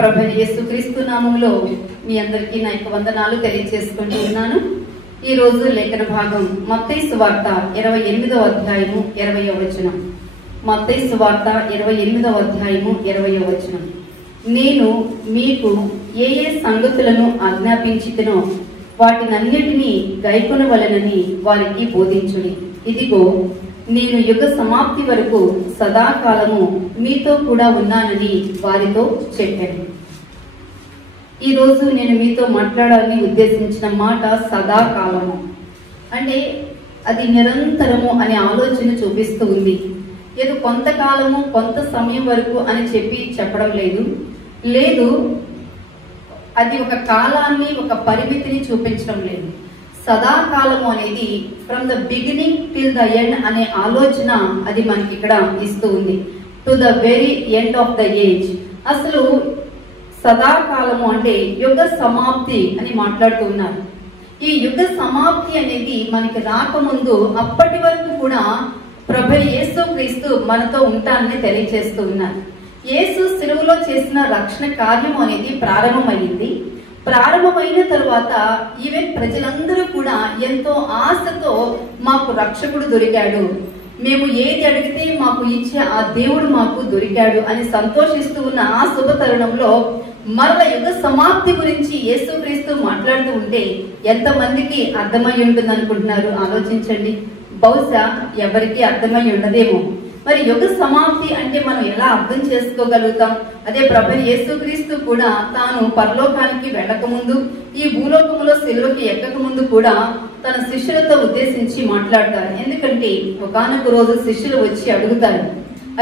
ప్రభు యేసుక్రీస్తు నామములో మీ అందరికీ నా యొక్క వందనాలు తెలియజేసుకుంటూ ఉన్నాను. ఈ రోజు లేఖన భాగం మత్తయి సువార్త 28వ అధ్యాయము 20వ వచనం. మత్తయి సువార్త 28వ అధ్యాయము 20వ వచనం. నేను మీకు ఏ సంగతులను ఆజ్ఞాపించితినో వాటినన్నిటినీ గైకొనవలెనని వారికి బోధించుడి. ఇదిగో నేను యుగ సమాప్తి వరకు సదాకాలము మీతో కూడా ఉన్నానని వారితో చెప్పాను. ఈ రోజు నేను మీతో మాట్లాడాలని ఉద్దేశించిన మాట సదాకాలము అంటే అది నిరంతరము అనే ఆలోచన చూపిస్తూ ఉంది. ఏదో కొంతకాలము కొంత సమయం వరకు అని చెప్పడం లేదు. అది ఒక కాలాన్ని ఒక పరిమితిని చూపించడం లేదు. సదాకాలము అనేది from the beginning till the end అనే ఆలోచన అది మనకి ఇక్కడ ఇస్తూ ఉంది. To the very end of the age. అసలు సదాకాలము అంటే యుగ సమాప్తి అని మాట్లాడుతూ ఉన్నారు. ఈ యుగ సమాప్తి అనేది మనకి రాకముందు అప్పటి వరకు కూడా ప్రభు యేసుక్రీస్తు మనతో ఉంటానని తెలియజేస్తూ ఉన్నారు. యేసు శిలువలో చేసిన రక్షణ కార్యం అనేది ప్రారంభమైన తరువాత ఈవెన్ ప్రజలందరూ కూడా ఎంతో ఆశతో మాకు రక్షకుడు దొరికాడు, మేము ఏది అడిగితే మాకు ఇచ్చే ఆ దేవుడు మాకు దొరికాడు అని సంతోషిస్తూ ఉన్న ఆ శుభ తరుణంలో మరల యుగ సమాప్తి గురించి యేసుక్రీస్తు మాట్లాడుతూ ఉంటే ఎంతమందికి అర్థమై ఉంటుంది అనుకుంటున్నారు? ఆలోచించండి. బహుశా ఎవరికి అర్థమై ఉండదేమో. మరి యుగ సమాప్తి అంటే మనం ఎలా అర్థం చేసుకోగలుగుతాం? అదే ప్రభు యేసుక్రీస్తు కూడా తాను పరలోకానికి వెళ్ళకముందు, ఈ భూలోకములో సిలువకి ఎక్కక ముందు కూడా తన శిష్యులతో ఉద్దేశించి మాట్లాడతారు. ఎందుకంటే ఒకానొక రోజు శిష్యులు వచ్చి అడుగుతారు,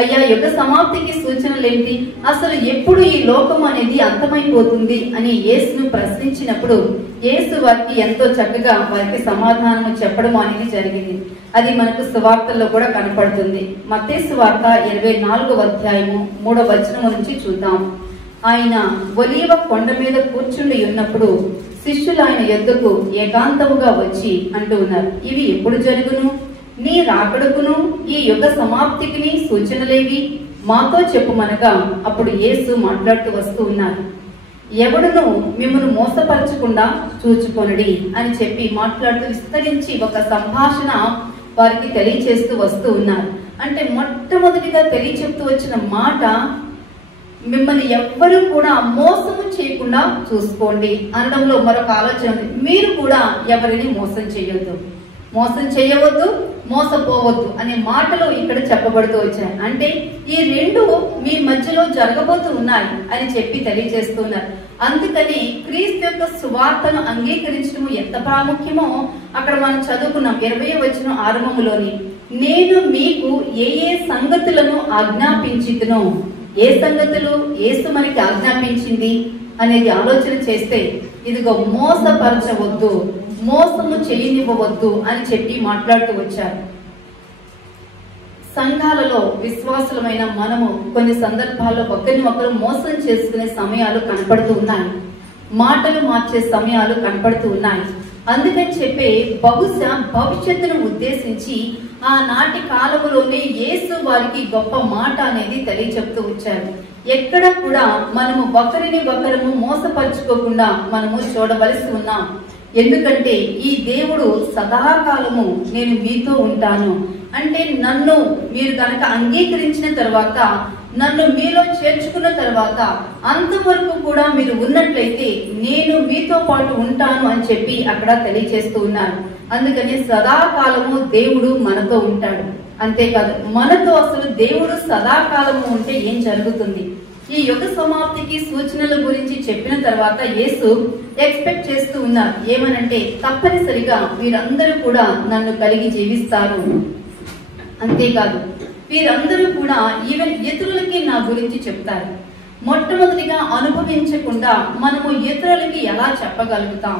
అయ్యా యుగ సమాప్తికి సూచనలేంటి? అసలు ఎప్పుడు ఈ లోకం అనేది అంతమైపోతుంది అని యేసును ప్రశ్నించినప్పుడు యేసు వారికి ఎంతో చక్కగా వారికి సమాధానం చెప్పడం అనేది జరిగింది. అది మనకు సువార్తల్లో కూడా కనపడుతుంది. మత్తయి సువార్త 24వ అధ్యాయము 3వ వచనం నుంచి చూద్దాం. ఆయన ఒలీవ కొండ మీద కూర్చుండి ఉన్నప్పుడు శిష్యులు ఆయన యొద్దకు ఏకాంతముగా వచ్చి అంటూ ఉన్నారు, ఇవి ఎప్పుడు జరుగును? నీ రాకడకును ఈ యుగ సమాప్తికి సూచనలేవి? మాతో చెప్పుమనగా అప్పుడు యేసు మాట్లాడుతూ వస్తూ ఉన్నారు, ఎవడును మిమ్మల్ని మోసపరచకుండా చూచుకొనుడి అని చెప్పి మాట్లాడుతూ విస్తరించి ఒక సంభాషణ వారికి తెలియచేస్తూ వస్తూ ఉన్నారు. అంటే మొట్టమొదటిగా తెలియచెప్తూ వచ్చిన మాట, మిమ్మల్ని ఎవ్వరూ కూడా మోసము చేయకుండా చూసుకోండి అనడంలో మరొక ఆలోచన ఉంది. మీరు కూడా ఎవరిని మోసం చేయవద్దు, మోసపోవద్దు అనే మాటలు ఇక్కడ చెప్పబడుతూ వచ్చాయి. అంటే ఈ రెండు మీ మధ్యలో జరగబోతూ ఉన్నాయి అని చెప్పి తెలియజేస్తున్నారు. అందుకని క్రీస్తు యొక్క సువార్తను అంగీకరించడం ఎంత ప్రాముఖ్యమో అక్కడ మనం చదువుకున్నాం 20వ వచనం ఆరంభంలోని. నేను మీకు ఏ సంగతులను ఆజ్ఞాపించితునో, ఏ సంగతులు యేసు మనకి ఆజ్ఞాపించింది అనేది ఆలోచన చేస్తే, ఇదిగో మోసపరచవద్దు, మోసము చేయనివ్వవద్దు అని చెప్పి మాట్లాడుతూ వచ్చారు. సంఘాలలో విశ్వాసులమైన మనము కొన్ని సందర్భాల్లో ఒకరిని ఒకరు మోసం చేసుకునే సమయాలు కనపడుతూ ఉన్నాయి, మాటలు మార్చే సమయాలు కనపడుతూ ఉన్నాయి. అందుకని చెప్పి బహుశా భవిష్యత్తును ఉద్దేశించి ఆనాటి కాలంలోనే యేసు వారికి గొప్ప మాట అనేది తెలియచెప్తూ వచ్చారు. ఎక్కడ కూడా మనము ఒకరిని ఒకరము మోసపరుచుకోకుండా మనము చూడవలసి ఉన్నాం. ఎందుకంటే ఈ దేవుడు సదాకాలము నేను మీతో ఉంటాను అంటే, నన్ను మీరు కనుక అంగీకరించిన తర్వాత, నన్ను మీలో చేర్చుకున్న తర్వాత అంతవరకు కూడా మీరు ఉన్నట్లయితే నేను మీతో పాటు ఉంటాను అని చెప్పి అక్కడ తెలియజేస్తూ ఉన్నారు. అందుకని సదాకాలము దేవుడు మనతో ఉంటాడు. అంతేకాదు, మనతో అసలు దేవుడు సదాకాలము ఉంటే ఏం జరుగుతుంది? ఈ యుగ సమాప్తికి సూచనల గురించి చెప్పిన తర్వాత యేసు ఎక్స్పెక్ట్ చేస్తూ ఉన్నారు. ఏమనంటే, తప్పనిసరిగా వీరందరూ కూడా నన్ను కలిగి జీవిస్తారు. అంతేకాదు, వీరందరూ కూడా ఈవెన్ ఇతరులకి నా గురించి చెప్తారు. మొట్టమొదటిగా అనుభవించకుండా మనము ఇతరులకి ఎలా చెప్పగలుగుతాం?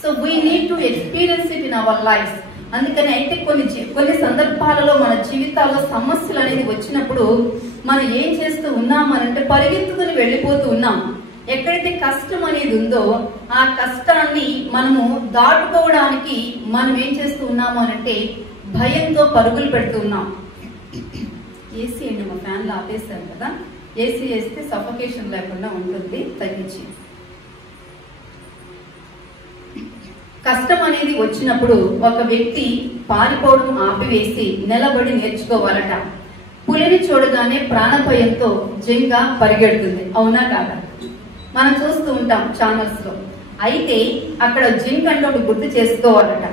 So we need to experience it in our life. అందుకని అయితే కొన్ని సందర్భాలలో మన జీవితాల్లో సమస్యలు అనేది వచ్చినప్పుడు మనం ఏం చేస్తూ ఉన్నామనంటే పరిగెత్తుకుని వెళ్ళిపోతూ ఉన్నాం. ఎక్కడైతే కష్టం అనేది ఉందో ఆ కష్టాన్ని మనము దాటుకోవడానికి మనం ఏం చేస్తూ ఉన్నాము అనంటే భయంతో పరుగులు పెడుతున్నాం. ఏసీ అండి మా ఫ్యాన్లు ఆపేశారు కదా. ఏసీ వేస్తే సఫకేషన్ లేకుండా ఉంటుంది. తగ్గించి. కష్టం అనేది వచ్చినప్పుడు ఒక వ్యక్తి పారిపోవడం ఆపివేసి నిలబడి నేర్చుకోవాలట. పులిని చూడగానే ప్రాణభయంతో జింక పరిగెడుతుంది, అవునా కాదా? మనం చూస్తూ ఉంటాం ఛానల్స్ లో. అయితే అక్కడ జింక అంటే ఒకటి గుర్తు చేసుకోవాలట.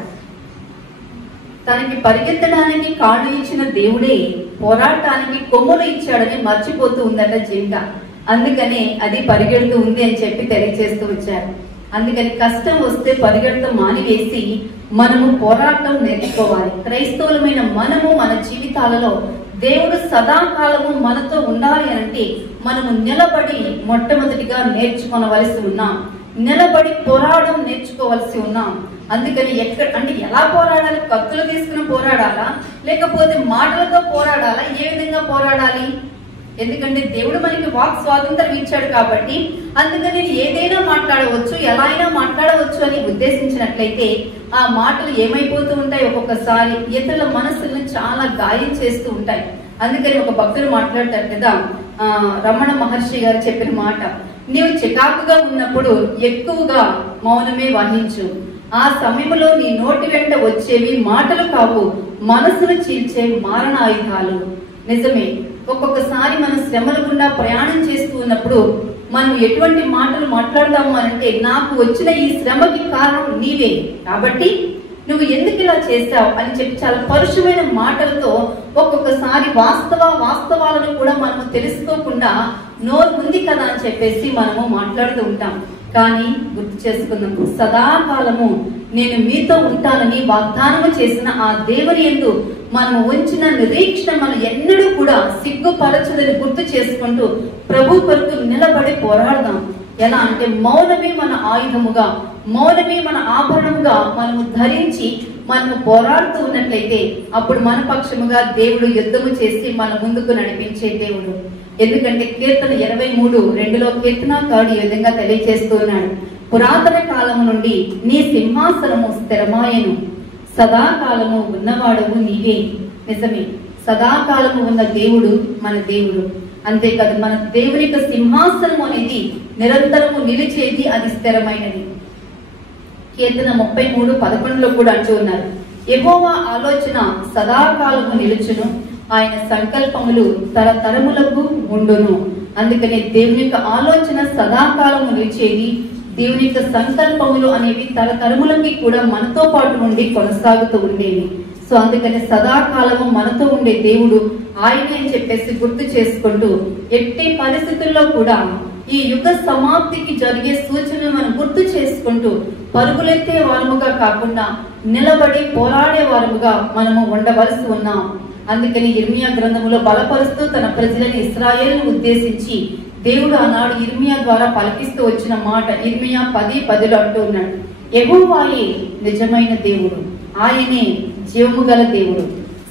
తనకి పరిగెత్తడానికి కాళ్ళు ఇచ్చిన దేవుడే పోరాటానికి కొమ్ములు ఇచ్చాడని మర్చిపోతూ ఉందట జింక. అందుకనే అది పరిగెడుతూ ఉంది అని చెప్పి తెలియజేస్తూ వచ్చారు. అందుకని కష్టం వస్తే పరిగెడతం మానివేసి మనము పోరాటం నేర్చుకోవాలి. క్రైస్తవులమైన మనము మన జీవితాలలో దేవుడు సదాకాలము మనతో ఉండాలి అంటే మనము నిలబడి మొట్టమొదటిగా నేర్చుకోవలసి ఉన్నాం. నిలబడి పోరాటం నేర్చుకోవాల్సి ఉన్నాం. అందుకని అంటే ఎలా పోరాడాలి? కత్తులు తీసుకుని పోరాడాలా, లేకపోతే మాటలతో పోరాడాలా? ఏ విధంగా పోరాడాలి? ఎందుకంటే దేవుడు మనకి వాక్ స్వాతంత్రం ఇచ్చాడు కాబట్టి అందుకని ఏదైనా మాట్లాడవచ్చు, ఎలా అయినా మాట్లాడవచ్చు అని ఉద్దేశించినట్లయితే ఆ మాటలు ఏమైపోతూ ఉంటాయి, ఒక్కొక్కసారి ఇతరుల మనసులను చాలా గాయం చేస్తూ ఉంటాయి. అందుకని ఒక భక్తులు మాట్లాడతారు కదా, రమణ మహర్షి గారు చెప్పిన మాట, నీవు చికాకుగా ఉన్నప్పుడు ఎక్కువగా మౌనమే వహించు. ఆ సమయంలో నీ నోటి వెంట వచ్చేవి మాటలు కావు, మనసును చీల్చే మారణాయుధాలు. నిజమే. ఒక్కొక్కసారి మనం శ్రమల గుండా ప్రయాణం చేస్తూ ఉన్నప్పుడు మనం ఎటువంటి మాటలు మాట్లాడదాము అంటే, నాకు వచ్చిన ఈ శ్రమకి కారణం నీవే కాబట్టి నువ్వు ఎందుకు ఇలా చేశావు అని చెప్పి చాలా పరుషమైన మాటలతో ఒక్కొక్కసారి వాస్తవాలను కూడా మనము తెలుసుకోకుండా నోరు ఉంది కదా అని చెప్పేసి మనము మాట్లాడుతూ ఉంటాం. కానీ గుర్తు చేసుకుందాము, సదాకాలము నేను మీతో ఉంటానని వాగ్దానము చేసిన ఆ దేవుని యందు మనము ఉంచిన నిరీక్షణ మనం ఎన్నడూ కూడా సిగ్గుపరచదని గుర్తు చేసుకుంటూ ప్రభు కొరకు నిలబడి పోరాడదాం. ఎలా అంటే మౌనమే మన ఆయుధముగా, మౌనమే మన ఆభరణముగా మనము ధరించి మనము పోరాడుతూ ఉన్నట్లయితే అప్పుడు మన పక్షముగా దేవుడు యుద్ధము చేసి మన ముందుకు నడిపించే దేవుడు. ఎందుకంటే కీర్తన 23:2 కీర్తనకారుడు ఈ విధంగా తెలియజేస్తున్నాడు, పురాతన కాలము నుండి నీ సింహాసనము స్థిరమాయను, సదాకాలము ఉన్నవాడవు నీవే. నిజమే, సదాకాలము ఉన్న దేవుడు మన దేవుడు. అంతేకాదు మన దేవుని యొక్క సింహాసనం అనేది నిరంతరము నిలిచేది, అది స్థిరమైనది. కీర్తన 33:11 కూడా అంటూ ఉన్నారు, యెహోవా ఆలోచన సదాకాలము నిలుచును, ఆయన సంకల్పములు తరతరములకు ఉండును. అందుకనే దేవుని యొక్క ఆలోచన సదాకాలము నిలిచేది, దేవుని యొక్క సంకల్పములు అనేవి తరతరములకి కూడా మనతో పాటు ఉండి కొనసాగుతూ ఉండేవి. సో అందుకని సదాకాలము మనతో ఉండే దేవుడు ఆయనే అని చెప్పేసి గుర్తు చేసుకుంటూ ఎట్టి పరిస్థితుల్లో కూడా ఈ యుగ సమాప్తికి జరిగే సూచనలు మనం గుర్తు చేసుకుంటూ పరుగులెత్తే వారముగా కాకుండా నిలబడి పోరాడే వారముగా మనము ఉండవలసి ఉన్నాం. అందుకని ఇర్మియా గ్రంథములో బలపరుస్తూ తన ప్రజలని ఇశ్రాయేలును ఉద్దేశించి దేవుడు ఆనాడు ఇర్మియా ద్వారా పలికిస్తూ వచ్చిన మాట ఇర్మియా 10:10 అంటూ ఉన్నాడు, యెహోవాయే నిజమైన దేవుడు, ఆయనే జీవము గల దేవుడు,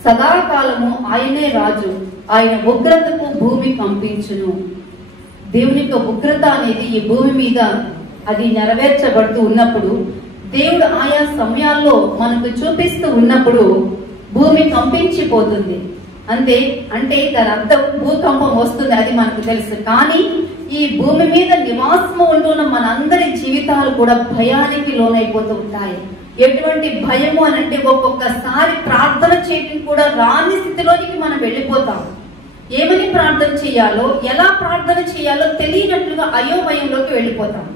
సదాకాలము ఆయనే రాజు, ఆయన ఉగ్రతకు భూమి కంపించును. దేవుని యొక్క ఉగ్రత అనేది ఈ భూమి మీద అది నెరవేర్చబడుతూ ఉన్నప్పుడు, దేవుడు ఆయా సమయాల్లో మనకు చూపిస్తూ ఉన్నప్పుడు భూమి కంపించిపోతుంది. అంటే దాని అర్థం భూకంపం వస్తుంది, అది మనకు తెలుసు. కానీ ఈ భూమి మీద నివాసము ఉంటున్న మనందరి జీవితాలు కూడా భయానికి లోనైపోతూ ఉంటాయి. ఎటువంటి భయము అని అంటే ఒక్కొక్కసారి ప్రార్థన చేయడం కూడా రాని స్థితిలోనికి మనం వెళ్ళిపోతాం. ఏమని ప్రార్థన చేయాలో, ఎలా ప్రార్థన చేయాలో తెలియనట్లుగా అయోమయంలోకి వెళ్ళిపోతాం.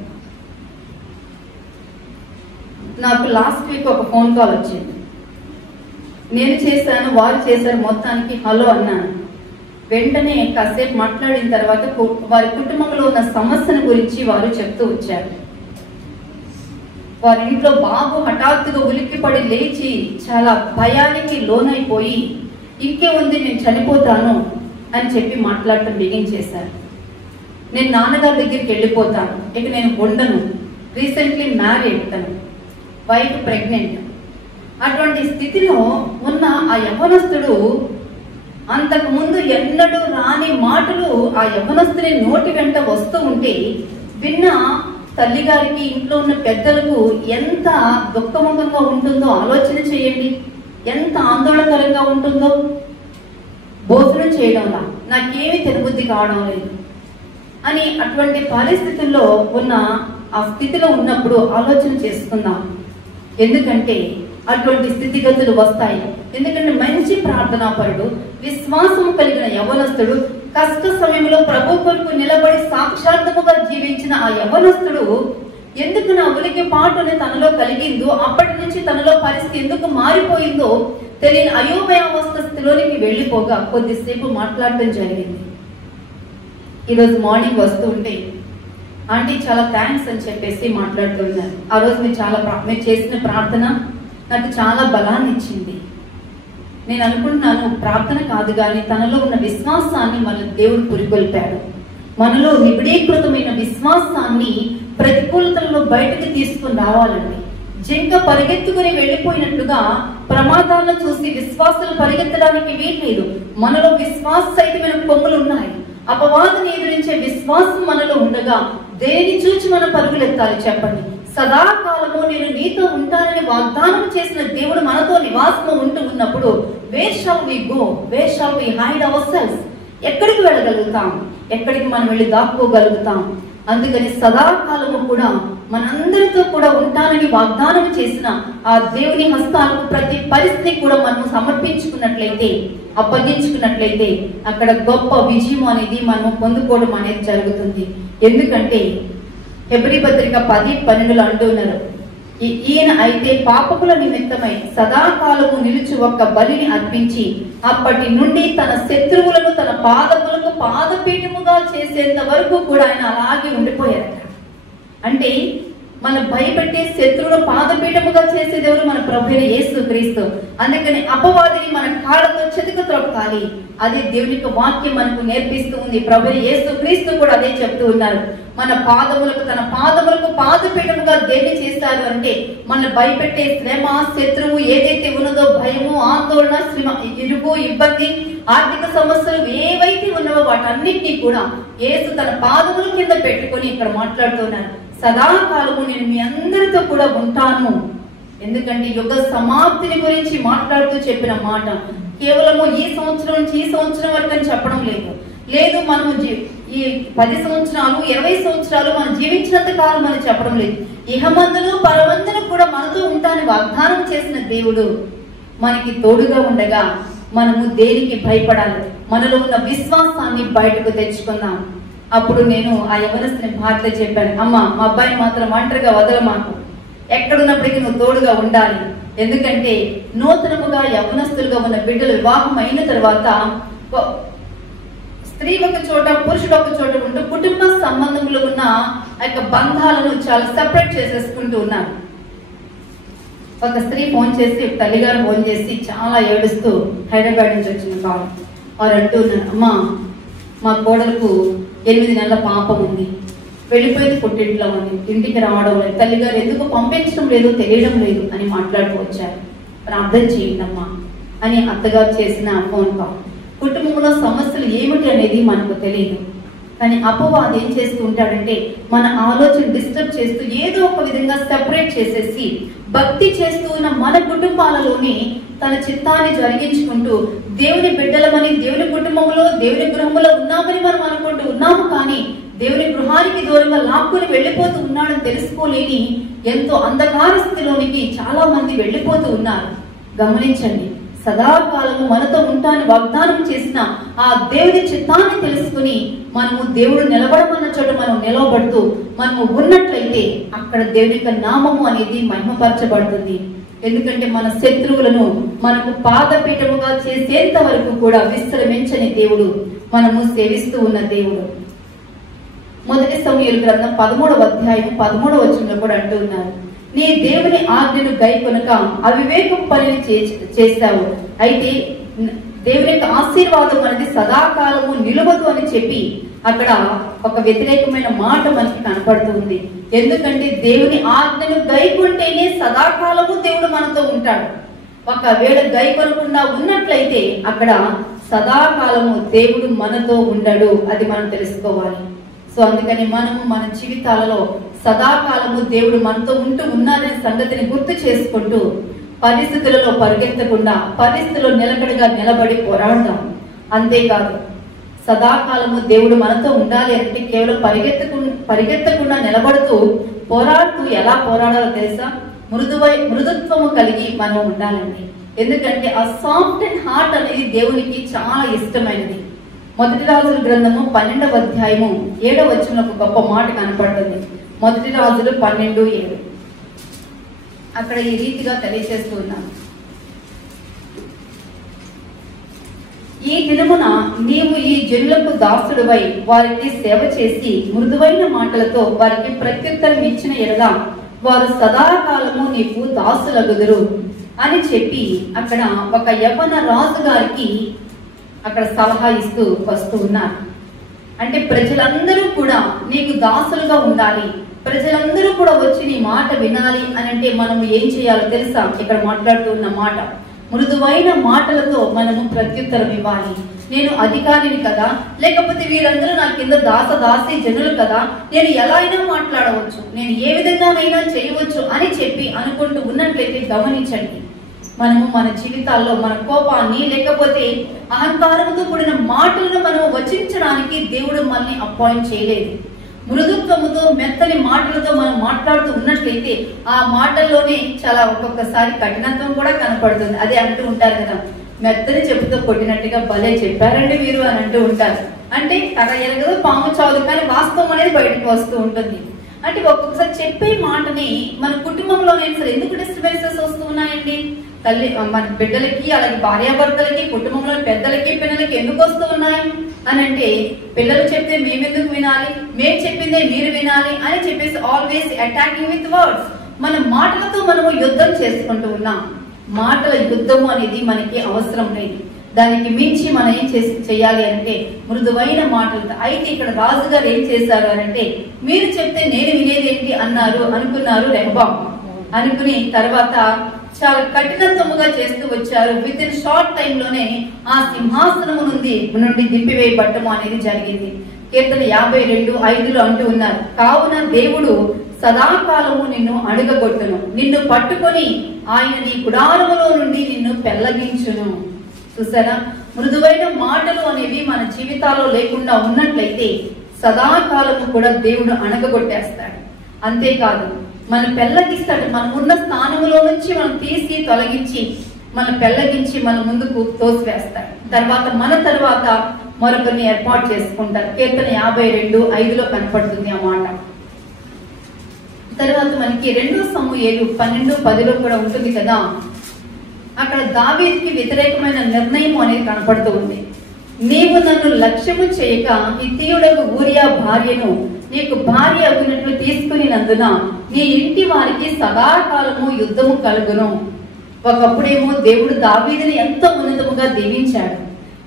నాకు లాస్ట్ వీక్ ఒక ఫోన్ కాల్ వచ్చింది. నేను చేశాను, వారు చేశారు, మొత్తానికి హలో అన్నాను. వెంటనే కాసేపు మాట్లాడిన తర్వాత వారి కుటుంబంలో ఉన్న సమస్యను గురించి వారు చెప్తూ వచ్చారు. వారి ఇంట్లో బాబు హఠాత్తుగా ఉలిక్కిపడి లేచి చాలా భయానికి లోనైపోయి ఇంకే ఉంది నేను చనిపోతాను అని చెప్పి మాట్లాడటం బిగించేశారు. నేను నాన్నగారి దగ్గరికి వెళ్ళిపోతాను, ఇక నేను ఉండను, రీసెంట్లీ మ్యారీడ్, తను వైఫ్ ప్రెగ్నెంట్. అటువంటి స్థితిలో ఉన్న ఆ యవ్వనస్తుడు అంతకు ముందు ఎన్నడూ రాని మాటలు ఆ యవ్వనస్తుని నోటి వెంట వస్తూ ఉంటే విన్న తల్లిగారికి, ఇంట్లో ఉన్న పెద్దలకు ఎంత దుఃఖముఖంగా ఉంటుందో ఆలోచన చేయండి. ఎంత ఆందోళనకరంగా ఉంటుందో. భోజనం చేయడంలా నాకేమీ తినబుద్ధి కావడం లేదు, అని అటువంటి పరిస్థితుల్లో ఉన్న ఆ స్థితిలో ఉన్నప్పుడు ఆలోచన చేసుకుందాం. ఎందుకంటే అటువంటి స్థితిగతులు వస్తాయి. ఎందుకంటే మంచి ప్రార్థనాపరుడు, విశ్వాసం కలిగిన యవనస్తుడు, కష్ట సమయంలో ప్రభు కొరకు నిలబడి సాక్షాత్తుగా జీవించిన ఆ యవనస్తుడు ఎందుకు నా ఉలికి పాటుని తనలో కలిగిందో, అప్పటి నుంచి తనలో పరిస్థితి ఎందుకు మారిపోయిందో తెలియని అయోమయావస్థ స్థితిలోనికి వెళ్ళిపోగా కొద్దిసేపు మాట్లాడటం జరిగింది. ఈరోజు మార్నింగ్ వస్తూ ఉంటే ఆంటీ చాలా థ్యాంక్స్ అని చెప్పేసి మాట్లాడుతూ ఉన్నారు. ఆ రోజు మీరు చేసిన ప్రార్థన నాకు చాలా బలాన్ని ఇచ్చింది. నేను అనుకుంటున్నాను ప్రార్థన కాదు కానీ తనలో ఉన్న విశ్వాసాన్ని మన దేవుడు పురికొల్పాడు. మనలో నిబిడీకృతమైన విశ్వాసాన్ని ప్రతికూలతలను బయటకు తీసుకుని రావాలండి. జింక పరిగెత్తుకుని వెళ్ళిపోయినట్లుగా ప్రమాదాలను చూసి విశ్వాసాలు పరిగెత్తడానికి వీల్లేదు. మనలో విశ్వాస సహితమైన కొమ్ములు ఉన్నాయి. అపవాదిని ఎదురించే విశ్వాసం మనలో ఉండగా దేని చూచి మనం పరుగులెత్తాలి చెప్పండి? సదాకాలము నేను నీతో ఉంటానని వాగ్దానం చేసిన దేవుడు మనతో నివాసము ఉంటూ ఉన్నప్పుడు where shall we go, where shall we hide ourselves? ఎక్కడికి వెళ్ళగలుగుతాం? ఎక్కడికి మనం వెళ్ళి దాక్కోగలుగుతాం? అందుకని సదాకాలము కూడా మనందరితో కూడా ఉంటానని వాగ్దానం చేసిన ఆ దేవుని హస్తాలకు ప్రతి పరిస్థితి కూడా మనం సమర్పించుకున్నట్లయితే, అప్పగించుకున్నట్లయితే అక్కడ గొప్ప విజయం అనేది మనం పొందుకోవడం అనేది జరుగుతుంది. ఎందుకంటే హెబ్రీ పత్రిక 10:12 అంటూ ఉన్నారు, ఈయన అయితే పాపకుల నిమిత్తమై సదాకాలము నిలిచి ఒక్క బలిని అర్పించి అప్పటి నుండి తన శత్రువులను తన పాదములకు పాదపీఠముగా చేసేంత వరకు కూడా ఆయన అలాగే ఉండిపోయారట. అంటే మన భయపెట్టే శత్రువును పాదపీఠముగా చేసేది ఎవరు? మన ప్రభువైన యేసుక్రీస్తు. అందుకని అపవాదిని మన కాళ్ళతో చెతికి త్రొక్కాలి. అదే దేవుని యొక్క వాక్యం మనకు నేర్పిస్తూ ఉంది. ప్రభువైన యేసుక్రీస్తు కూడా అదే చెప్తూ ఉన్నారు. మన పాదములకు తన పాదములకు పాదపీఠముగా దేన్ని చేస్తారు అంటే మన భయపెట్టే శ్రమ, శత్రువు ఏదైతే ఉన్నదో, భయము, ఆందోళన, శ్రమ, ఇరుగు, ఇబ్బంది, ఆర్థిక సమస్యలు ఏవైతే ఉన్నావో వాటన్నిటినీ కూడా యేసు తన పాదముల కింద పెట్టుకొని ఇక్కడ మాట్లాడుతున్నారు. సదాకాలము నేను మీ అందరితో కూడా ఉంటాను. ఎందుకంటే యుగ సమాప్తిని గురించి మాట్లాడుతూ చెప్పిన మాట కేవలము ఈ సంవత్సరం నుంచి ఈ సంవత్సరం వరకు అని చెప్పడం లేదు. మనము ఈ 10 సంవత్సరాలు 20 సంవత్సరాలు మనం జీవించినంత కాలం అని చెప్పడం లేదు. ఇహమందును పరమందును కూడా మనతో ఉంటానని వాగ్దానం చేసిన దేవుడు మనకి తోడుగా ఉండగా మనము దేనికి భయపడాలి? మనలో ఉన్న విశ్వాసాన్ని బయటకు తెచ్చుకుందాం. అప్పుడు నేను ఆ యవనస్తుని భార్యతో చెప్పాను, అమ్మ మా అబ్బాయిని మాత్రం ఒంటరిగా వదలమాకు, ఎక్కడున్నప్పటికీ నువ్వు తోడుగా ఉండాలి. ఎందుకంటే నూతనముగా యవనస్తులుగా ఉన్న బిడ్డలు వివాహం అయిన తర్వాత స్త్రీ ఒక చోట, పురుషుడు ఒక చోట ఉంటూ కుటుంబ సంబంధంలో ఉన్న ఆ యొక్క బంధాలను చాలా సెపరేట్ చేసేసుకుంటూ ఉన్నారు. ఒక స్త్రీ ఫోన్ చేసి, తల్లిగారు ఫోన్ చేసి చాలా ఏడుస్తూ హైదరాబాద్ నుంచి వచ్చిన కాల్. వారు అంటూ ఉన్నారు, అమ్మా మా కోడలకు 8 నెలల పాప ఉంది, వెళ్ళిపోయింది, పుట్టింట్లో ఉంది, ఇంటికి రావడం లేదు, తల్లిగారు ఎందుకు పంపించడం లేదు తెలియడం లేదు అని మాట్లాడుతూ వచ్చారు. ప్రార్థన చేయండి అమ్మా అని అత్తగారు చేసిన ఫోన్ కాల్. కుటుంబంలో సమస్యలు ఏమిటి అనేది మనకు తెలియదు. కానీ అపవాది ఏం చేస్తూ ఉంటాడంటే మన ఆలోచన డిస్టర్బ్ చేస్తూ ఏదో ఒక విధంగా సెపరేట్ చేసేసి భక్తి చేస్తూ ఉన్న మన కుటుంబాలలోనే తన చిత్తాన్ని జరిగించుకుంటూ దేవుని బిడ్డలమని, దేవుని కుటుంబంలో, దేవుని గృహంలో ఉన్నామని మనం అనుకుంటూ ఉన్నాము. కానీ దేవుని గృహానికి దూరంగా లాక్కుని వెళ్ళిపోతూ ఉన్నాడని తెలుసుకోలేని ఎంతో అంధకార స్థితిలోనికి చాలా మంది వెళ్ళిపోతూ ఉన్నారు. గమనించండి, సదాకాలము మనతో ఉంటానని వాగ్దానం చేసిన ఆ దేవుని చిత్తాన్ని తెలుసుకుని మనము దేవుడు నిలబడమన్న చోట మనం నిలవబడుతూ మనము ఉన్నట్లయితే అక్కడ దేవుని యొక్క నామము అనేది మహిమపరచబడుతుంది. ఎందుకంటే మన శత్రువులను మనకు పాదపీఠముగా చేసేంత వరకు కూడా విశ్రమించని దేవుడు, మనము సేవిస్తూ ఉన్న దేవుడు. 1 సమూయేలు గ్రంథం 13వ అధ్యాయం 13వ వచనంలో కూడా అంటూ ఉన్నారు, నీ దేవుని ఆజ్ఞను గైకొనక అవివేకం పనిని చేశావు, అయితే దేవుని యొక్క ఆశీర్వాదం అనేది సదాకాలము నిలవదు అని చెప్పి అక్కడ ఒక వ్యతిరేకమైన మాట మనకి కనపడుతుంది. ఎందుకంటే దేవుని ఆజ్ఞను గైకొంటేనే సదాకాలము దేవుడు మనతో ఉంటాడు. ఒకవేళ గైకొనకుండా ఉన్నట్లయితే అక్కడ సదాకాలము దేవుడు మనతో ఉండడు. అది మనం తెలుసుకోవాలి. సో అందుకని మనము మన జీవితాలలో సదాకాలము దేవుడు మనతో ఉంటూ ఉన్నారనే సంగతిని గుర్తు చేసుకుంటూ పరిస్థితులలో పరిగెత్తకుండా పరిస్థితుల్లో నిలకడగా నిలబడి పోరాడదాం. అంతేకాదు సదాకాలము దేవుడు మనతో ఉండాలి అంటే కేవలం పరిగెత్తకుండా నిలబడుతూ పోరాడుతూ ఎలా పోరాడాలో తెలుసా? మృదుత్వము కలిగి మనం ఉండాలండి. ఎందుకంటే ఆ సాఫ్ట్ అండ్ హార్ట్ అనేది దేవునికి చాలా ఇష్టమైనది. మొదటి రాజుల గ్రంథము 12వ అధ్యాయము 7వ వచనంలో ఒక గొప్ప మాట కనపడుతుంది. మొదటి రాజులు 12:7 అక్కడ ఈ రీతిగా తెలియజేస్తూ ఉన్నాను. ఈ దినమున నీవు ఈ జనులకు దాసుడువై వారికి సేవ చేసి మృదువైన మాటలతో వారికి ప్రత్యుత్తరం ఇచ్చిన ఎడల వారు సదాకాలము నీకు దాసులగుదురు అని చెప్పి అక్కడ ఒక యవ్వన రాజు గారికి అక్కడ సలహా ఇస్తూ వస్తూ ఉన్నారు. అంటే ప్రజలందరూ కూడా నీకు దాసులుగా ఉండాలి, ప్రజలందరూ కూడా వచ్చి నీ మాట వినాలి అని అంటే మనం ఏం చేయాలో తెలుసా? ఇక్కడ మాట్లాడుతూ ఉన్న మాట, మృదువైన మాటలతో మనము ప్రత్యుత్తరం ఇవ్వాలి. నేను అధికారిని కదా, లేకపోతే వీరందరూ నా కింద దాసి జనులు కదా, నేను ఎలా అయినా మాట్లాడవచ్చు, నేను ఏ విధంగానైనా చేయవచ్చు అని చెప్పి అనుకుంటూ ఉన్నట్లయితే గమనించండి, మనము మన జీవితాల్లో మన కోపాన్ని లేకపోతే అహంకారంతో కూడిన మాటలను మనం వచించడానికి దేవుడు మనల్ని అపాయింట్ చేయలేదు. మృదుత్వముతో మెత్తని మాటలతో మనం మాట్లాడుతూ ఉన్నట్లయితే ఆ మాటల్లోనే చాలా ఒక్కొక్కసారి కఠినత్వం కూడా కనపడుతుంది. అదే అంటూ ఉంటారు కదా, మెత్తని చెప్పుతో కొట్టినట్టుగా భలే చెప్పారండి మీరు అని అంటూ ఉంటారు. అంటే కథ ఎరగదు పాము చావదు, కానీ వాస్తవం అనేది బయటకు వస్తూ ఉంటుంది. అంటే ఒక్కొక్కసారి చెప్పే మాటని మన కుటుంబంలోనే సరే ఎందుకు డిస్టర్బెన్సెస్ వస్తూ ఉన్నాయండి? తల్లి మన బిడ్డలకి, అలాగే భార్యాభర్తలకి, కుటుంబంలో పెద్దలకి పిల్లలకి ఎందుకు వస్తూ ఉన్నాయి అని అంటే, పిల్లలు చెప్తే మేమెందుకు వినాలి, మేము చెప్పిందే మీరు వినాలి అని చెప్పేసి ఆల్వేస్ అటాకింగ్ విత్ వర్డ్స్. మన మాటలతో మనము యుద్ధం చేసుకుంటూ ఉన్నాం. మాటల యుద్ధము అనేది మనకి అవసరం లేదు. దానికి మించి మనం ఏం చేయాలి అంటే మృదువైన మాటలతో. అయితే ఇక్కడ రాజుగారు ఏం చేశారు అని అంటే, మీరు చెప్తే నేను వినేదేంటి అనుకున్నారు రెహబాము. అనుకుని తర్వాత చాలా కఠినత్వముగా చేస్తూ వచ్చారు. విత్ ఇన్ షార్ట్ టైం లోనే ఆ సింహాసనము నుండి దింపివేయబట్టము అనేది జరిగింది. కీర్తన 52:5 అంటూ ఉన్నారు, కావున దేవుడు సదాకాలము నిన్ను అడుగగొట్టును, నిన్ను పట్టుకొని ఆయన నీ గుడారములో నుండి నిన్ను పెళ్లగించును. చూసారా, మృదువైన మాటలు అనేవి మన జీవితాల్లో లేకుండా ఉన్నట్లయితే సదాకాలము కూడా దేవుడు అణగగొట్టేస్తాడు. అంతేకాదు మన పెళ్లగిస్తాడు. మనం ఉన్న స్థానంలో నుంచి మనం తీసి తొలగించి మన పెళ్లగించి మన ముందుకు తోసివేస్తాడు. తర్వాత మరొకరిని ఏర్పాటు చేసుకుంటారు. కీర్తన 52:5 కనపడుతుంది ఆ మాట. తర్వాత మనకి 2 సమూయేలు 12:10 కూడా ఉంటుంది కదా, అక్కడ దావీదుకి వ్యతిరేకమైన నిర్ణయం అనేది కనపడుతూ ఉంది. నీవు నన్ను లక్ష్యము చేయక హిత్తీయుడగు ఊరియా భార్యను నీకు భార్య అగునట్లు తీసుకునినందున నీ ఇంటి వారికి సదాకాలము యుద్ధము కలుగును. ఒకప్పుడేమో దేవుడు దావీదుని ఎంతో ఉన్నతముగా దీవించాడు,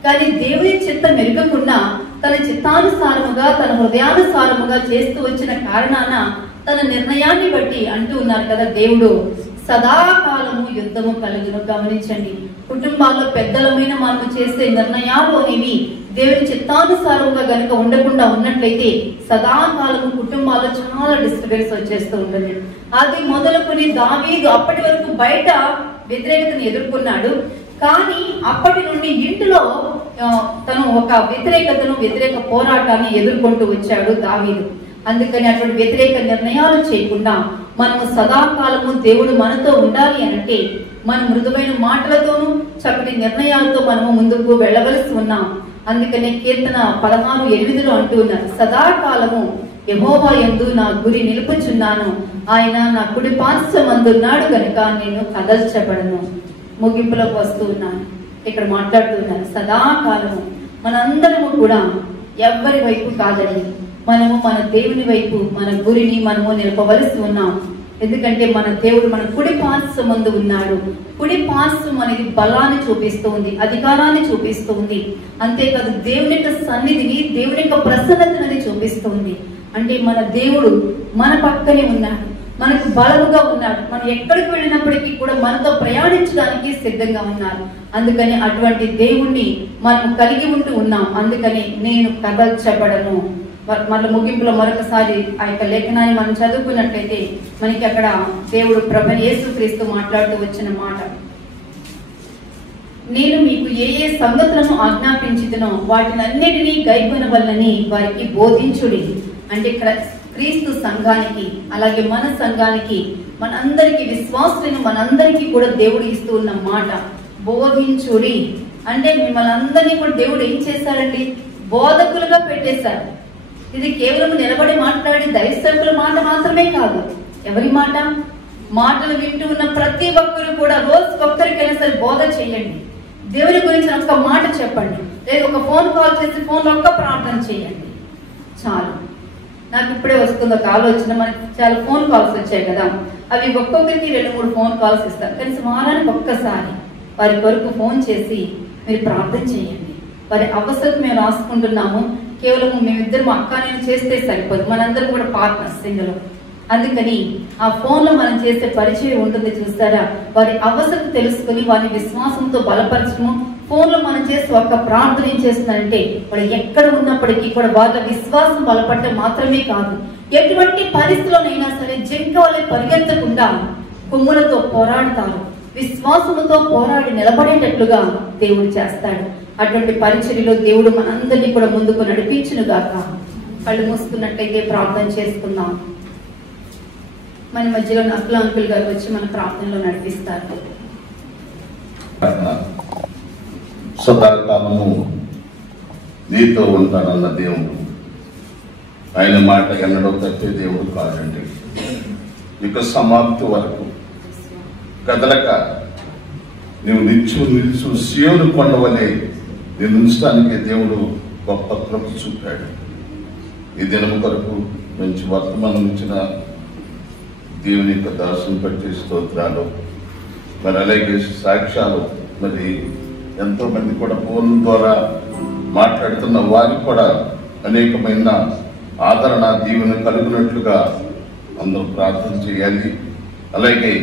కానీ దేవుని చిత్తం మెరుగకుండా తన చిత్తానుసారముగా తన హృదయానుసారముగా చేస్తూ వచ్చిన కారణాన తన నిర్ణయాన్ని బట్టి అంటూ ఉన్నారు కదా, దేవుడు సదాకాలము యుద్ధము కలుగును. గమనించండి, కుటుంబాల్లో పెద్దలమైన మనము చేసే నిర్ణయాలు అనేవి దేవుని చిత్తానుసారంగా గనుక ఉండకుండా ఉన్నట్లయితే సదాకాలము కుటుంబాల్లో చాలా డిస్టర్బెన్స్ వచ్చేస్తూ ఉంటుంది. అది మొదలుకొని దావీదు అప్పటి వరకు బయట వ్యతిరేకతను ఎదుర్కొన్నాడు, కానీ అప్పటి నుండి ఇంటిలో తను ఒక వ్యతిరేక పోరాటాన్ని ఎదుర్కొంటూ వచ్చాడు దావీదు. అందుకని అటువంటి వ్యతిరేక నిర్ణయాలు చేయకుండా మనము సదాకాలము దేవుడు మనతో ఉండాలి అంటే మన మృదువైన మాటలతోనూ చక్కటి నిర్ణయాలతో మనము ముందుకు వెళ్ళవలసి ఉన్నాం. అందుకనే కీర్తన 16:8 అంటూ ఉన్నారు, సదాకాలము యెహోవా యందు నా గురి నిలుపుచున్నాను, ఆయన నా కుడి పార్శ్వమందున్నాడు గనుక నేను కదల్చబడను. ముగింపులోకి వస్తూ ఉన్నాను. ఇక్కడ మాట్లాడుతున్నారు సదాకాలము మనందరము కూడా ఎవ్వరి వైపు కాదండి, మనము మన దేవుని వైపు మన గురిని మనము నిలపవలసి ఉన్నాం. ఎందుకంటే మన దేవుడు మన కుడి పార్శ్వమందు ఉన్నాడు. కుడి పార్శ్వం అనేది బలాన్ని చూపిస్తూ ఉంది, అధికారాన్ని చూపిస్తూ ఉంది. అంతేకాదు దేవుని యొక్క సన్నిధిని, దేవుని యొక్క ప్రసన్నతని చూపిస్తూ ఉంది. అంటే మన దేవుడు మన పక్కనే ఉన్నాడు, మనకు బలముగా ఉన్నాడు. మనం ఎక్కడికి వెళ్ళినప్పటికీ కూడా మనతో ప్రయాణించడానికి సిద్ధంగా ఉన్నారు. అందుకని అటువంటి దేవుణ్ణి మనం కలిగి ఉంటూ ఉన్నాం. అందుకని నేను కదల్చబడను. మళ్ళీ ముగింపులో మరొకసారి ఆ యొక్క లేఖనాన్ని మనం చదువుకున్నట్లయితే మనకి అక్కడ దేవుడు ప్రభువైన యేసుక్రీస్తు మాట్లాడుతూ వచ్చిన మాట, నేను మీకు ఏ ఏ సంగతులను ఆజ్ఞాపించితునో వాటినన్నిటినీ గైకొనవలనని వారికి బోధించుడి. అంటే ఇక్కడ క్రీస్తు సంఘానికి, అలాగే మన సంఘానికి, మనందరికి, విశ్వాసులను మనందరికీ కూడా దేవుడు ఇస్తూ ఉన్న మాట బోధించుడి. అంటే మిమ్మల్ని అందరినీ కూడా దేవుడు ఏం చేశారండి? బోధకులుగా పెట్టేశారు. ఇది కేవలం నిలబడి మాట్లాడే దైవసేవకుల మాట మాత్రమే కాదు. ఎవరి మాట? మాటలు వింటూ ఉన్న ప్రతి ఒక్కరు కూడా రోజుకొక్కరికైనా సరే బోధ చేయండి. దేవుని గురించి ఒక మాట చెప్పండి, లేదా ఒక ఫోన్ కాల్ చేసి ఫోన్లో ఒక్క ప్రార్థన చేయండి చాలు. నాకు ఇప్పుడే వస్తుంది ఒక ఆలోచన, మనకి చాలా ఫోన్ కాల్స్ వచ్చాయి కదా, అవి ఒక్కొక్కరికి 2-3 ఫోన్ కాల్స్ ఇస్తారు. కనీసం వారానికి ఒక్కసారి వారి కొరకు ఫోన్ చేసి మీరు ప్రార్థన చేయండి. వారి అవసరం మేము రాసుకుంటున్నాము, కేవలం మేమిద్దరం అక్క నేను చేస్తే సరిపోదు, మనందరం కూడా పార్ట్నర్స్ ఇందులో. అందుకని ఆ ఫోన్లో మనం చేసే పరిచయం ఉంటుంది చూస్తారా, వారి అవసరం తెలుసుకుని వారి విశ్వాసంతో బలపరచము. ఫోన్లో మనం చేసి ఒక ప్రార్థన ఏం చేస్తున్నారంటే, వాళ్ళు ఎక్కడ ఉన్నప్పటికీ కూడా వాళ్ళ విశ్వాసం బలపడటం మాత్రమే కాదు, ఎటువంటి పరిస్థితుల్లోనైనా సరే జింక వలె పరిగెత్తకుండా కొమ్ములతో పోరాడతారు. విశ్వాసముతో పోరాడి నిలబడేటట్లుగా దేవుడు చేస్తాడు. అటువంటి పరిచర్యలో దేవుడు మనందరినీ కూడా ముందుకు నడిపించును గాక. కళ్ళు మూసుకున్నట్లయితే ప్రార్థన చేసుకుందాం. మన మధ్యలో నకుల అంకుల్ గారు వచ్చి మన ప్రార్థనలో నడిపిస్తారు. సదాకాలము నీతో ఉంటానన్న దేవుడు, ఆయన మాట ఎన్నడో తప్పే దేవుడు కాదండి. ఇక సమాప్తి వరకు కదలక నువ్వు నిలుచు సియోను కొండవలే నేను ఉంచడానికి దేవుడు గొప్ప కృప చూపాడు. ఈ దినము కొరకు మంచి వర్తమానం ఇచ్చిన దేవుని యొక్క దాసుని బట్టి స్తోత్రాలు. మరి అలాగే సాక్ష్యాలు, మరి ఎంతో మంది కూడా ఫోన్ ద్వారా మాట్లాడుతున్న వారికి కూడా అనేకమైన ఆదరణ దీవెన కలుగునట్లుగా అందరూ ప్రార్థన చేయాలి. అలాగే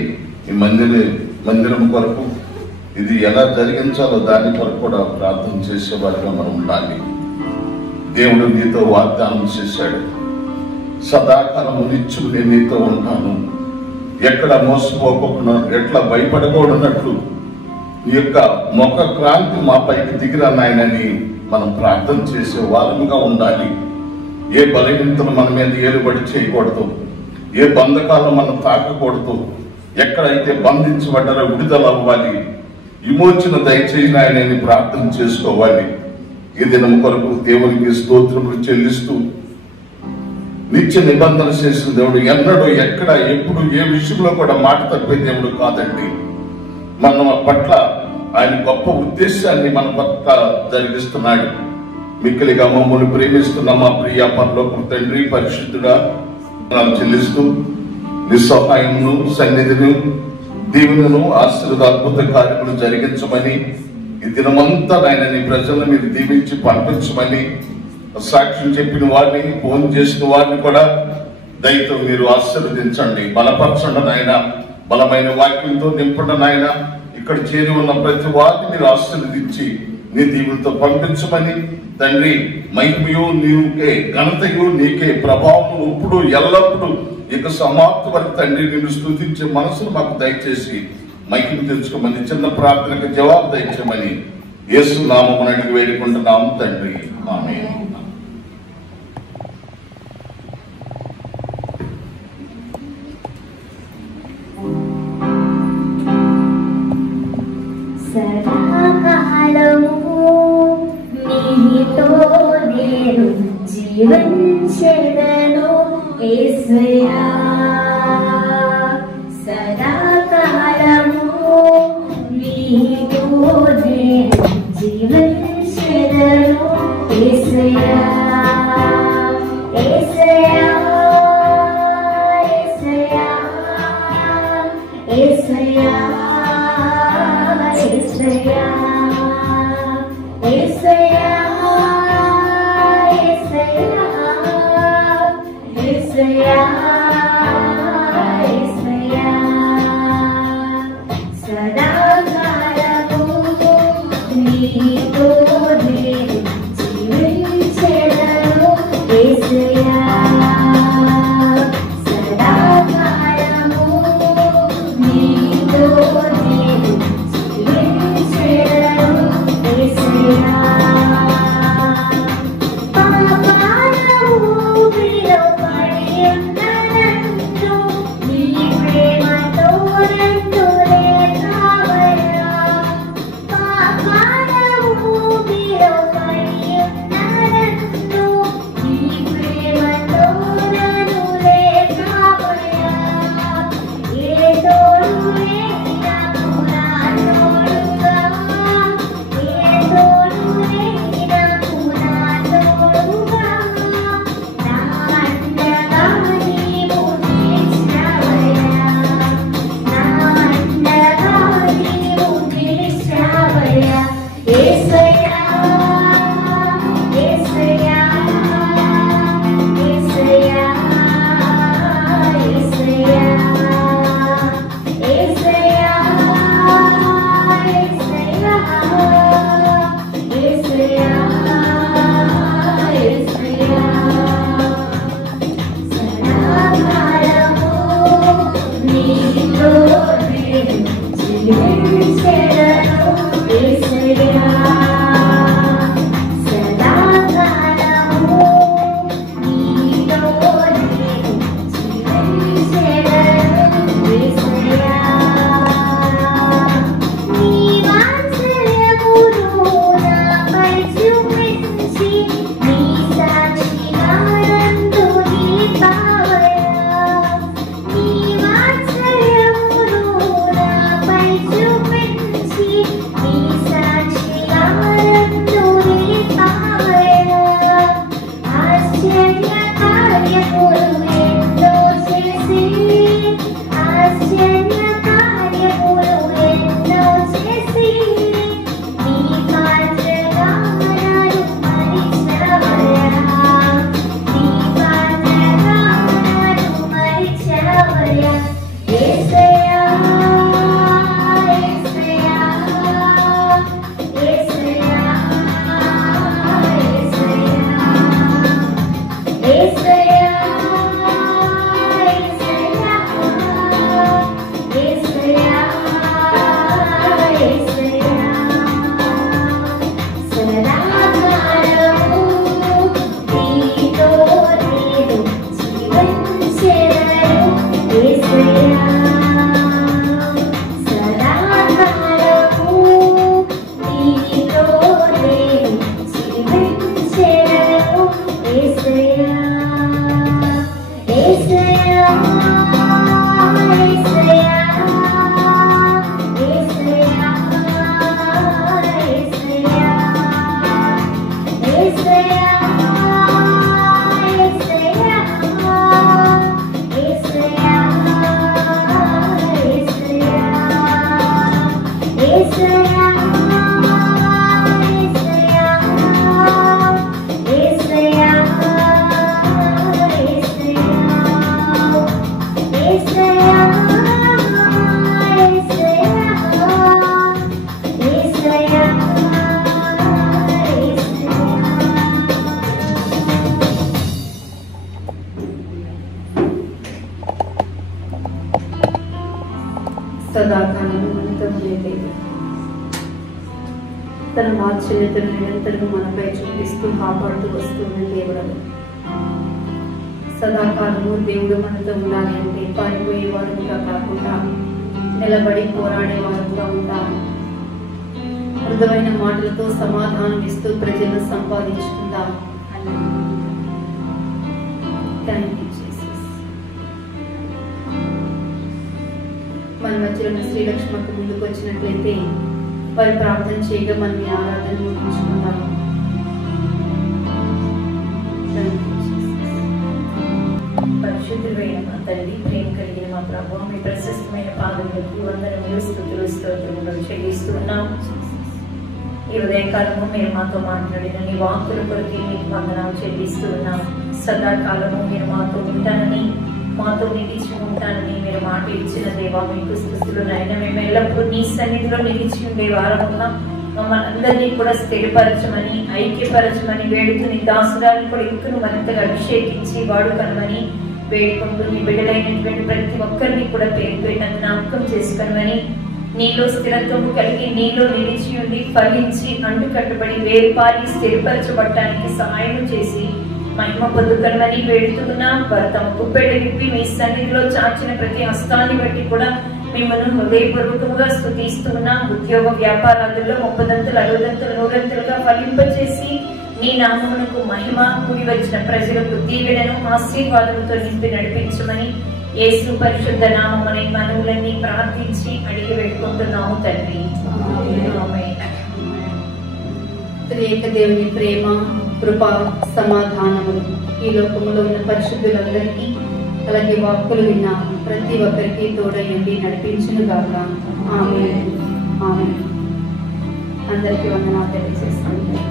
ఈ మందిరం కొరకు ఇది ఎలా జరిగించాలో దాని కొరకు కూడా ప్రార్థన చేసేవారిగా మనం ఉండాలి. దేవుడు నీతో వాగ్దానం చేశాడు, సదాకాలము నిత్యం నేను నీతో ఉంటాను, ఎక్కడ మోసపోకుండా, ఎట్లా భయపడకూడనట్లు ఈ యొక్క మొక్క క్రాంతి మా పైకి దిగిరా నాయనని మనం ప్రార్థన చేసే వారముగా ఉండాలి. ఏ బలహీనతను మన మీద ఏలుబడి చేయకూడదు, ఏ బంధకాలను మనం తాకకూడదు. ఎక్కడైతే బంధించబడ్డారో విడుదల అవ్వాలి, విమోచన దయచేసిన ఆయనని ప్రార్థన చేసుకోవాలి. ఈ దినం కొరకు దేవునికి స్తోత్రములు చెల్లిస్తూ నిత్య నిబంధన చేసిన దేవుడు ఎన్నడూ ఎక్కడ ఎప్పుడు ఏ విషయంలో కూడా మాట తప్పే దేవుడు కాదండి. మన పట్ల ఆయన గొప్ప ఉద్దేశాన్ని మన పట్ల జరిగిస్తున్నాడు. మిక్కిలిగా మమ్మల్ని ప్రేమిస్తున్న మా ప్రియ పరలోకపు తండ్రి, పరిశుద్ధుడా చెల్లిస్తూ నిస్సహాయమును సన్నిధిని దీవెనను ఆశీర్వాద అద్భుత కార్యములు జరిగించమని, ఈ దినమంతా ఆయన నీ ప్రజలను మీరు దీవించి పంపించమని, సాక్ష్యం చెప్పిన వారిని, ఫోన్ చేసిన వారిని కూడా దయతో మీరు ఆశీర్వదించండి, బలపరచండి నాయన. బలమైన వాక్యంతో నింపండి నాయన. ఇక్కడ చేరి ఉన్న ప్రతి వారిని మీరు ఆశీర్వదించి నీ దీవులతో పంపించమని తండ్రి, మహిమయు నీకే, ఘనతయు నీకే, ప్రభావం ఇప్పుడు ఎల్లప్పుడూ ఇక సమాప్తి వరకు తండ్రి నిన్ను స్తుతించే మనసును మాకు దయచేసి మహిమ తెచ్చుకోమని, చిన్న ప్రార్థనకు జవాబు దయచేయమని యేసు నామమున అడిగి వేడుకుంటున్నాము తండ్రి, ఆమేన్. సదాకాలము నీతో నేను జీవించెదను యేసయ్యా, సదాకాలము నీతో నేను జీవించెదను యేసయ్యా, యేసయ్యా, యేసయ్యా, యేసయ్యా, యేసయ్యా, యేసయ్యా, యేసయ్యా, యేసయ్యా, సదాకాలము నీతో నేను జీవించెదను యేసయ్యా, సదాకాలము నీతో నేను జీవించెదను సదాకాలం తన వాత్సల్యతను నిరంతరం మనపై చూపిస్తూ కాపాడుతూ వస్తున్న దేవుడు. సదాకాలము దేవుడు మనతో ఉండాలి అంటే పారిపోయే వారుగా కాకుండా నిలబడి పోరాడే వారుగా ఉంటాం. మృదువైన మాటలతో సమాధానం ఇస్తూ ప్రజలను సంపాదించుకుందాం. Thank you Jesus. మన మధ్యలో శ్రీలక్ష్మకు ముందుకు వచ్చినట్లయితే వారి ప్రార్థన చేయగా మనం ఈ ఆరాధన ముగించుకుందాం. పరిశుద్ధుడైన మా తండ్రి, ప్రేమ కలిగిన మా ప్రభువు, మీ ప్రశస్తమైన పాదములకు వందనములు, స్తుతులు, స్తోత్రములు చెల్లిస్తున్నాం. ఈ ఉదయకాలము మీరు మాతో మాట్లాడిన నీ వాక్కుల కొరకు మీకు వందనాలు చెల్లిస్తూ ఉన్నాం. సదాకాలము మీరు మాతో ఉంటానని, మాతో నిలిచి ఉంటానని మీరు మాట ఇచ్చిన దేవా మీకు స్తుతులు నాయన. మేము ఎల్లప్పుడూ నీ సన్నిధిలో నిలిచి ఉండే వారముగా మమ్మల్ని అందరినీ కూడా స్థిరపరచమని, ఐక్యపరచమని వేడుతూ నీ దాసురాలను కూడా ఇంకను మరింతగా అభిషేకించి వాడుకనమని వేడుకుంటూ నీ బిడ్డలైనటువంటి ప్రతి ఒక్కరిని కూడా పేరు పెట్టిన జ్ఞాపకం చేసుకోమని, నీలో స్థిరత్వము కలిగి నీలో నిలిచి ఉండి ఫలించి అంటుకట్టుబడి వేరుపారి స్థిరపరచబడటానికి సహాయం చేసి మహిమ పొందుకనమని వేడుతున్నాం. వారు తమ గుప్పెడ విప్పి మీ సన్నిధిలో చాచిన ప్రతి హస్తాన్ని బట్టి కూడా మిమ్మల్ని హృదయపూర్వకంగా స్తుతిస్తున్నాం. ఉద్యోగ వ్యాపారాలలో 30 60 100 ఫలింపచేసి నీ నామమునకు మహిమ, కూడి వచ్చిన ప్రజలకు దీవెనను ఆశీర్వాదముతో నింపి నడిపించమని యేసు పరిశుద్ధ నామమున మనవులన్నీ ప్రార్థించి అడిగి వేడుకుంటున్నాము తండ్రి. ఆమేన్. త్రియేక దేవుని ప్రేమ, కృప, సమాధానములు ఈ లోకములో ఉన్న పరిశుద్ధులందరికీ, అలాగే వాక్కులు విన్న ప్రతి ఒక్కరికి తోడయండి నడిపించును గాక. ఆమేన్. ఆమేన్. అందరికీ వందనాలు తెలియజేస్తాను.